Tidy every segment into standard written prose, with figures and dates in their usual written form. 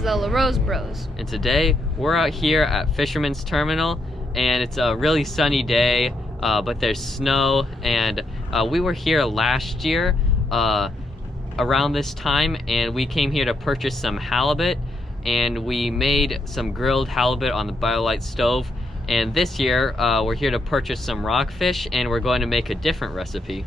the LaRoseBros. And today we're out here at Fisherman's Terminal, and it's a really sunny day, but there's snow, and we were here last year around this time, and we came here to purchase some halibut, and we made some grilled halibut on the BioLite stove. And this year we're here to purchase some rockfish, and we're going to make a different recipe.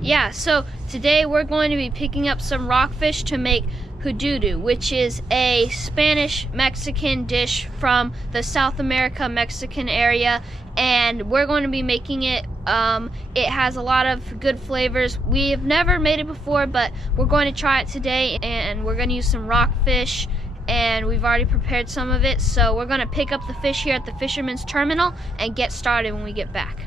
Yeah, so today we're going to be picking up some rockfish to make Hudutu, which is a Spanish-Mexican dish from the South America Mexican area, and we're going to be making it. It has a lot of good flavors. We have never made it before, but we're going to try it today, and we're going to use some rockfish, and we've already prepared some of it, so we're going to pick up the fish here at the Fisherman's Terminal and get started when we get back.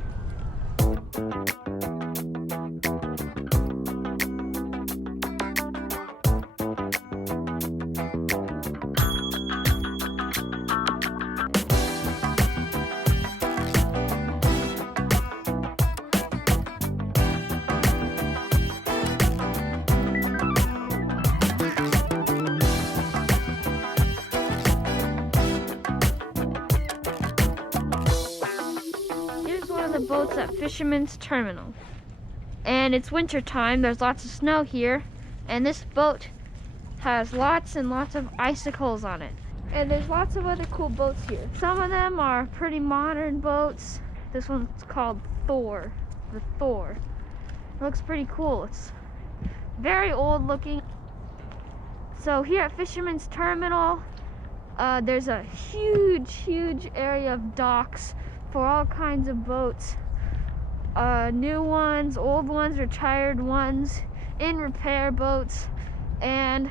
Boats at Fisherman's Terminal, and it's winter time. There's lots of snow here, and this boat has lots and lots of icicles on it, and there's lots of other cool boats here. Some of them are pretty modern boats. This one's called Thor, the Thor. It looks pretty cool. It's very old looking. So here at Fisherman's Terminal, there's a huge area of docks for all kinds of boats, new ones, old ones, retired ones, in repair boats. And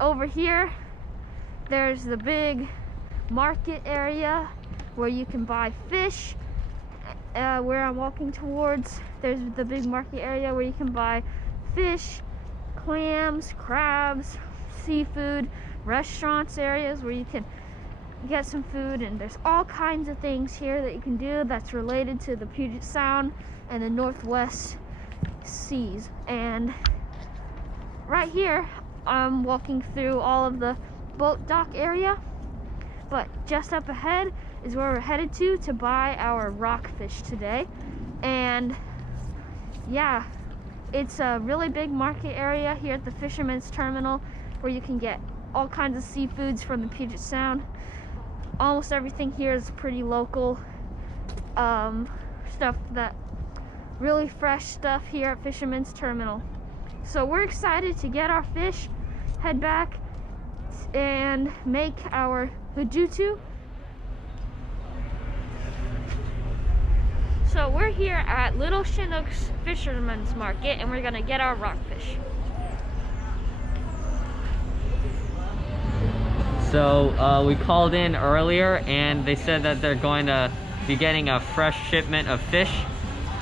over here there's the big market area where you can buy fish. Where I'm walking towards, there's the big market area where you can buy fish, clams, crabs, seafood, restaurants areas where you can get some food, and there's all kinds of things here that you can do that's related to the Puget Sound and the Northwest Seas. And right here I'm walking through all of the boat dock area, but just up ahead is where we're headed to buy our rockfish today. And yeah, it's a really big market area here at the Fisherman's Terminal where you can get all kinds of seafoods from the Puget Sound. Almost everything here is pretty local stuff, that really fresh stuff here at Fisherman's Terminal. So we're excited to get our fish, head back, and make our Hudutu. So we're here at Little Chinook's Fisherman's Market, and we're gonna get our rockfish. So we called in earlier, and they said that they're going to be getting a fresh shipment of fish,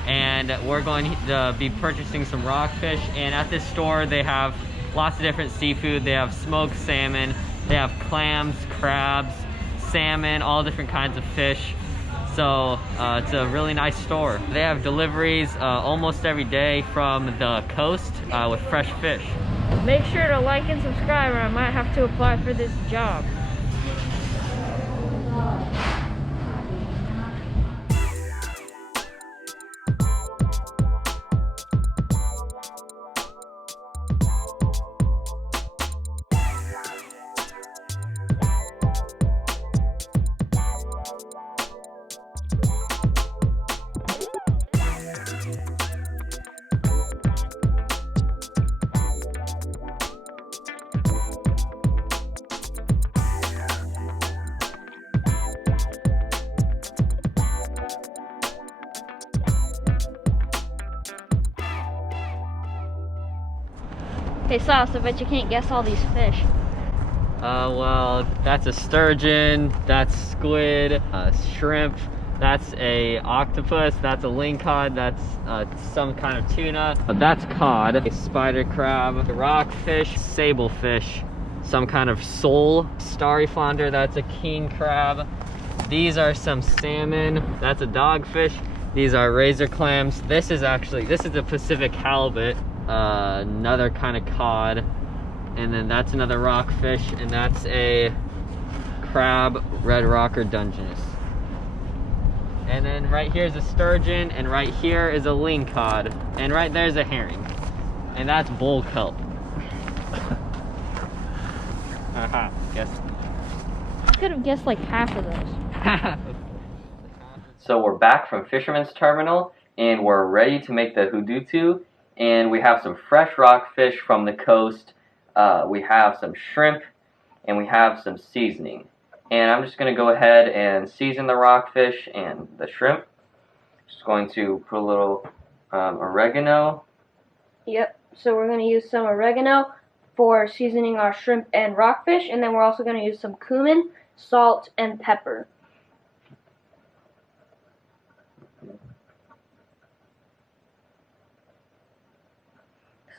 and we're going to be purchasing some rockfish. And at this store they have lots of different seafood. They have smoked salmon, they have clams, crabs, salmon, all different kinds of fish. So it's a really nice store. They have deliveries almost every day from the coast with fresh fish. Make sure to like and subscribe, or I might have to apply for this job. Hey Sauce, I bet you can't guess all these fish. Well, that's a sturgeon, that's squid, shrimp, that's a octopus, that's a lingcod, that's some kind of tuna, that's cod, a spider crab, a rockfish, sablefish, some kind of sole, starry flounder, that's a king crab. These are some salmon, that's a dogfish. These are razor clams. This is a Pacific halibut, another kind of cod. And then that's another rockfish, and that's a crab red rocker Dungeness. And then right here is a sturgeon, and right here is a lingcod, and right there's a herring. And that's bull kelp. Guess. I could have guessed like half of those. So we're back from Fisherman's Terminal, and we're ready to make the Hudutu, and we have some fresh rockfish from the coast, we have some shrimp, and we have some seasoning. And I'm just going to go ahead and season the rockfish and the shrimp. Just going to put a little oregano. Yep, so we're going to use some oregano for seasoning our shrimp and rockfish, and then we're also going to use some cumin, salt, and pepper.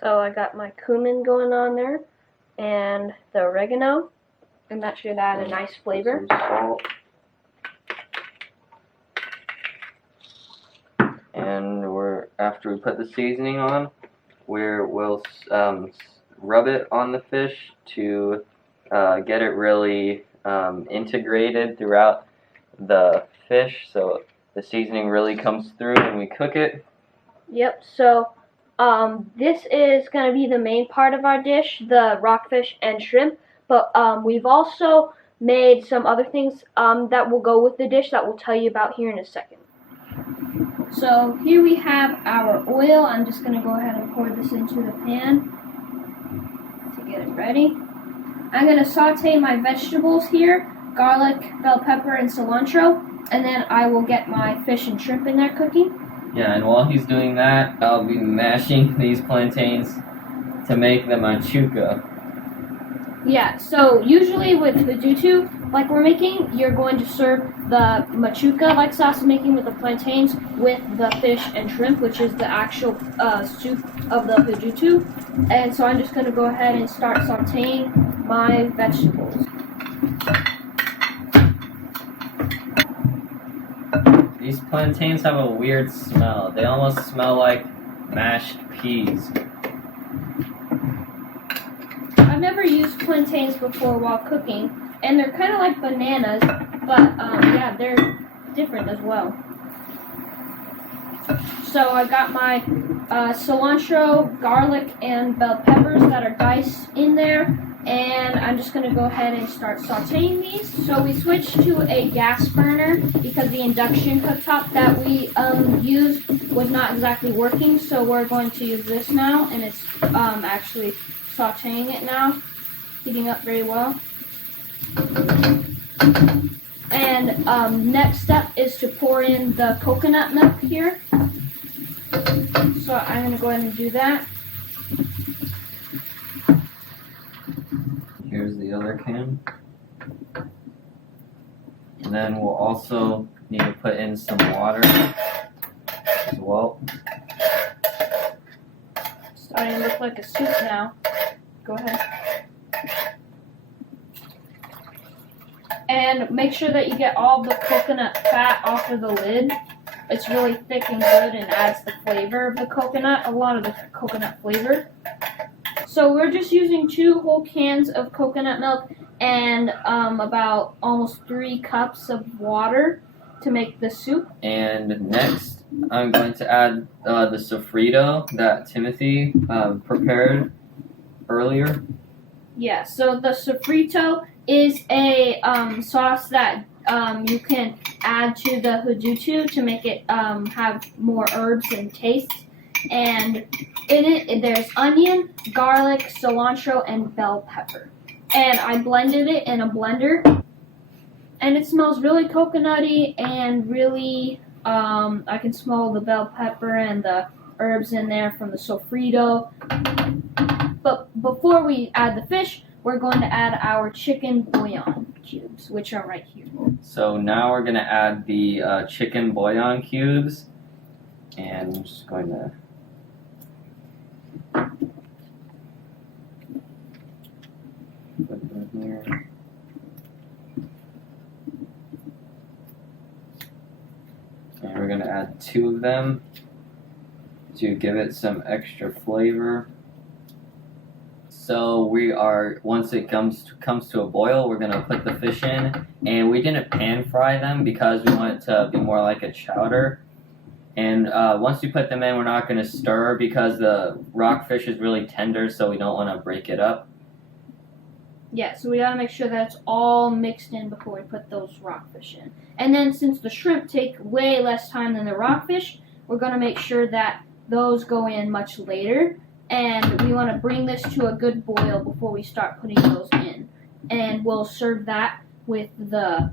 So I got my cumin going on there, and the oregano, and that should add a nice flavor. Some salt. And after we put the seasoning on, we'll rub it on the fish to get it really integrated throughout the fish, so the seasoning really comes through when we cook it. Yep, so this is going to be the main part of our dish, the rockfish and shrimp, but we've also made some other things that will go with the dish that we'll tell you about here in a second. So here we have our oil. I'm just going to go ahead and pour this into the pan to get it ready. I'm going to saute my vegetables here, garlic, bell pepper, and cilantro, and then I will get my fish and shrimp in there cooking. Yeah, and while he's doing that, I'll be mashing these plantains to make the machuca. Yeah, so usually with Hudutu, like we're making, you're going to serve the machuca, like Sas is making with the plantains, with the fish and shrimp, which is the actual soup of the Hudutu. And so I'm just going to go ahead and start sauteing my vegetables. These plantains have a weird smell. They almost smell like mashed peas. I've never used plantains before while cooking, and they're kind of like bananas, but yeah, they're different as well. So I got my cilantro, garlic, and bell peppers that are diced in there, and I'm just going to go ahead and start sauteing these. So we switched to a gas burner because the induction cooktop that we used was not exactly working, so we're going to use this now, and it's actually sauteing it now, heating up very well. And next step is to pour in the coconut milk here. So I'm going to go ahead and do that. Here's the other can. And then we'll also need to put in some water as well. Starting to look like a soup now. Go ahead. And make sure that you get all the coconut fat off of the lid. It's really thick and good and adds the flavor of the coconut, a lot of the coconut flavor. So we're just using 2 whole cans of coconut milk and about almost 3 cups of water to make the soup. And next, I'm going to add the sofrito that Timothy prepared earlier. Yeah, so the sofrito is a sauce that you can add to the Hudutu to make it have more herbs and taste. And in it, there's onion, garlic, cilantro, and bell pepper. And I blended it in a blender. And it smells really coconutty and really, I can smell the bell pepper and the herbs in there from the sofrito. But before we add the fish, we're going to add our chicken bouillon cubes, which are right here. So now we're going to add the chicken bouillon cubes. And I'm just going to put them here. And we're going to add 2 of them to give it some extra flavor. So we are, once it comes to a boil, we're gonna put the fish in, and we didn't pan fry them because we want it to be more like a chowder. And once we put them in, we're not gonna stir because the rockfish is really tender, so we don't want to break it up. Yeah, so we gotta make sure that it's all mixed in before we put those rockfish in. And then since the shrimp take way less time than the rockfish, we're gonna make sure that those go in much later. And we want to bring this to a good boil before we start putting those in. And we'll serve that with the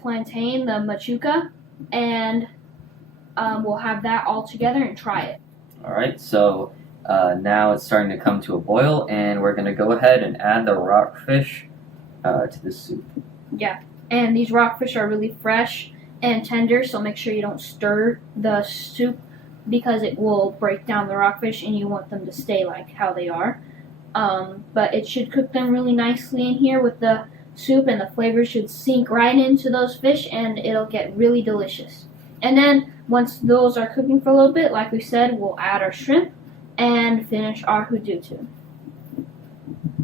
plantain, the machuca, and we'll have that all together and try it. Alright, so now it's starting to come to a boil, and we're going to go ahead and add the rockfish to the soup. Yeah, and these rockfish are really fresh and tender, so make sure you don't stir the soup because it will break down the rockfish and you want them to stay like how they are. But it should cook them really nicely in here with the soup, and the flavor should sink right into those fish and it'll get really delicious. And then once those are cooking for a little bit, like we said, we'll add our shrimp and finish our hudutu.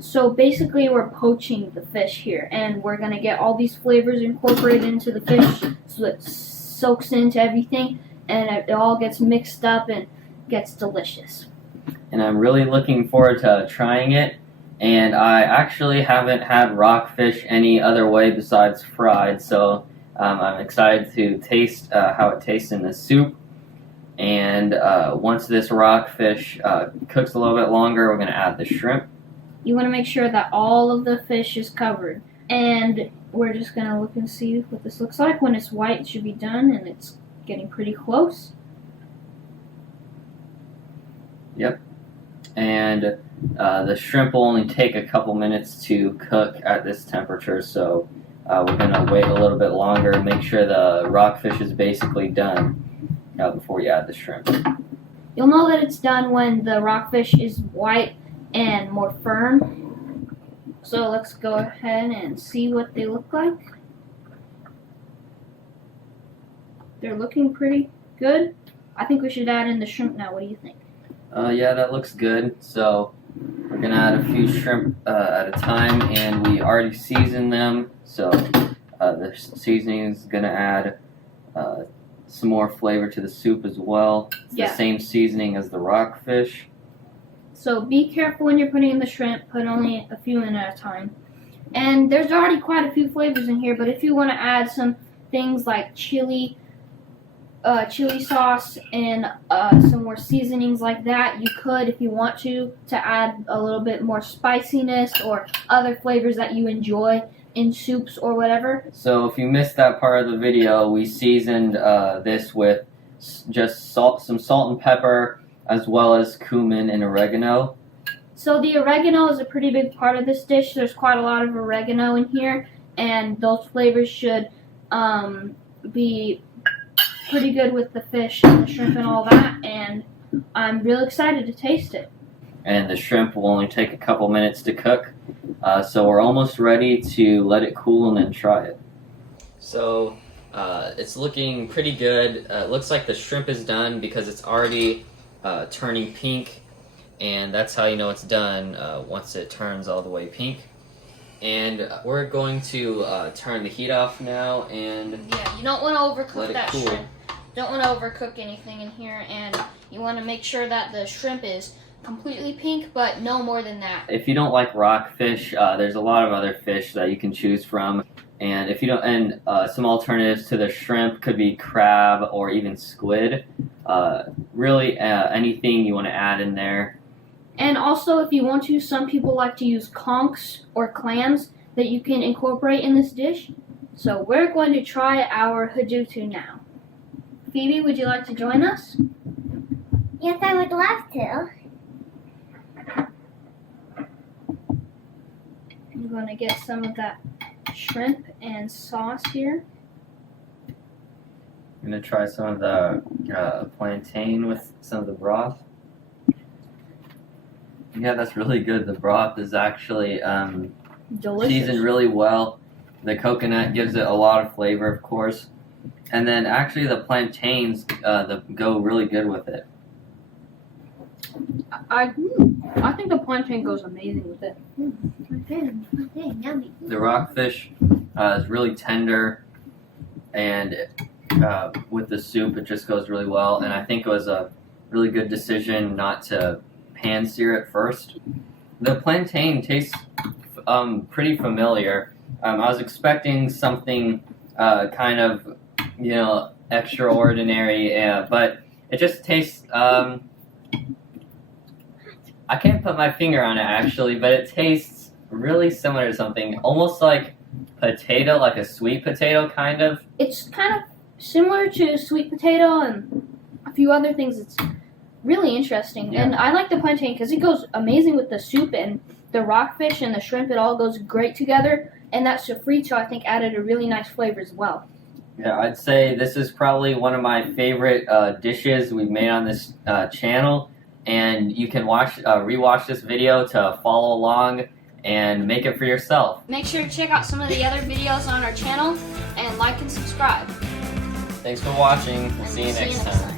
So basically we're poaching the fish here, and we're going to get all these flavors incorporated into the fish so it soaks into everything and it all gets mixed up and gets delicious. And I'm really looking forward to trying it. And I actually haven't had rockfish any other way besides fried, so I'm excited to taste how it tastes in the soup. And once this rockfish cooks a little bit longer, we're going to add the shrimp. You want to make sure that all of the fish is covered. And we're just going to look and see what this looks like. When it's white, it should be done, and it's getting pretty close. Yep. And the shrimp will only take a couple minutes to cook at this temperature, so we're going to wait a little bit longer and make sure the rockfish is basically done before you add the shrimp. You'll know that it's done when the rockfish is white and more firm. So let's go ahead and see what they look like. They're looking pretty good. I think we should add in the shrimp now. What do you think? Yeah, that looks good. So we're going to add a few shrimp at a time, and we already seasoned them. So the seasoning is going to add some more flavor to the soup as well. It's the same seasoning as the rockfish. So be careful when you're putting in the shrimp. Put only a few in at a time. And there's already quite a few flavors in here, but if you want to add some things like chili sauce and some more seasonings like that, you could, if you want to add a little bit more spiciness or other flavors that you enjoy in soups or whatever. So if you missed that part of the video, we seasoned this with just some salt and pepper, as well as cumin and oregano. So the oregano is a pretty big part of this dish. There's quite a lot of oregano in here, and those flavors should be pretty good with the fish and the shrimp and all that, and I'm really excited to taste it. And the shrimp will only take a couple minutes to cook, so we're almost ready to let it cool and then try it. So it's looking pretty good. It looks like the shrimp is done because it's already turning pink, and that's how you know it's done once it turns all the way pink. And we're going to turn the heat off now, and yeah, you don't want to overcook that cool. shrimp. Don't want to overcook anything in here, and you want to make sure that the shrimp is completely pink, but no more than that. If you don't like rockfish, there's a lot of other fish that you can choose from. And if you don't, and some alternatives to the shrimp could be crab or even squid. Really, anything you want to add in there. And also, if you want to, some people like to use conchs or clams that you can incorporate in this dish. So we're going to try our hudutu now. Phoebe, would you like to join us? Yes, I would love to. I'm going to get some of that shrimp and sauce here. I'm going to try some of the plantain with some of the broth. Yeah, that's really good. The broth is actually Delicious. seasoned really well. The coconut gives it a lot of flavor, of course. And then actually the plantains go really good with it. I think the plantain goes amazing with it. Okay, yummy. The rockfish is really tender, and with the soup it just goes really well. And I think it was a really good decision not to pan sear it first. The plantain tastes pretty familiar. I was expecting something kind of, extraordinary, but it just tastes. I can't put my finger on it actually, but it tastes really similar to something, almost like potato, like a sweet potato kind of. It's kind of similar to sweet potato and a few other things. It's really interesting. Yeah. And I like the plantain because it goes amazing with the soup and the rockfish and the shrimp. It all goes great together. And that sofrito, I think, added a really nice flavor as well. Yeah, I'd say this is probably one of my favorite dishes we've made on this channel. And you can rewatch this video to follow along and make it for yourself. Make sure to check out some of the other videos on our channel and like and subscribe. Thanks for watching. We'll see you next time.